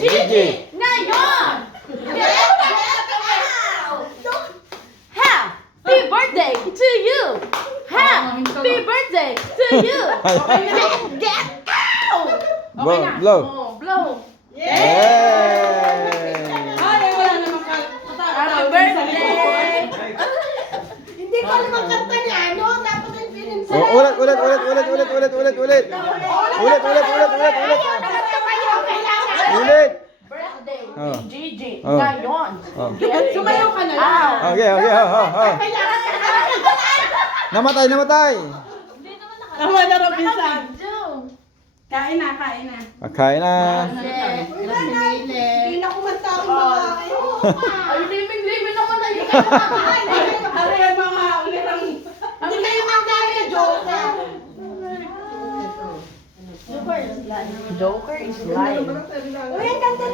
Gigi. Ngayon. Happy birthday to you. Happy birthday to you. Get out. Blow, blow. Blow. Yay! Ay, wala namang Happy birthday. Hindi ko naman kanta ni ano, dapat yung pinimsa. Oh, ulit. Ulit. Ulit. Birthday Oh. ni Gigi. Oh. Ngayon. Oh. Sumayaw ka na lang. Out. Okay. Namatay. Tama na, Robinson. Kain na. Kain na. Hindi na kumanta ang mga. Ay, liming naman na yun. Ano yan mga ulit ang... Hindi kayo magdali, Joker. Joker is lying. Uy, ang ganda